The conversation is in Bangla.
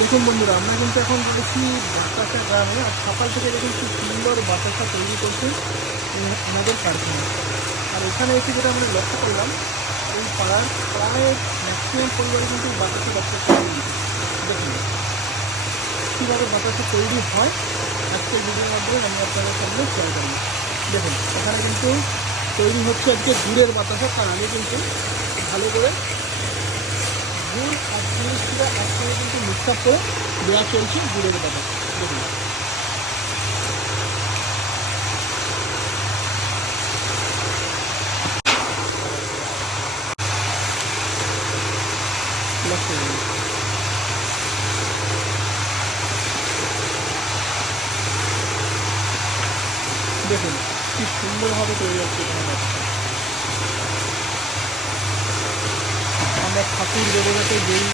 দেখুন বন্ধুরা, আমরা কিন্তু এখন রয়েছি বাতাসা গ্রামে। আর সকাল থেকে দেখুন খুব সুন্দর বাতাসা তৈরি করছে আমাদের কারখানা। আর এখানে এসে যেটা আমরা লক্ষ্য করলাম, এই পাড়ার প্রায় ম্যাক্সিমাম পরিবারে কিন্তু বাতাসা ব্যবসা তৈরি দেখুন কীভাবে বাতাসা তৈরি হয় আজকের ভিডিওর মাধ্যমে আমি আপনাদের সামনে শেয়ার করব। দেখুন এখানে কিন্তু তৈরি হচ্ছে আজকে গুড়ের বাতাসা। তার আগে কিন্তু ভালো করে গুড় আর জিনিসটা একসঙ্গে কিন্তু মিক্স আপ করে দেওয়া চলছে গুড়ের বাতাসা। দেখুন লক্ষ্য করুন। দেখুন কি সুন্দরভাবে তৈরি হচ্ছে এখানে বাতাসা। আমরা ঠাকুর দেবতাকে যেই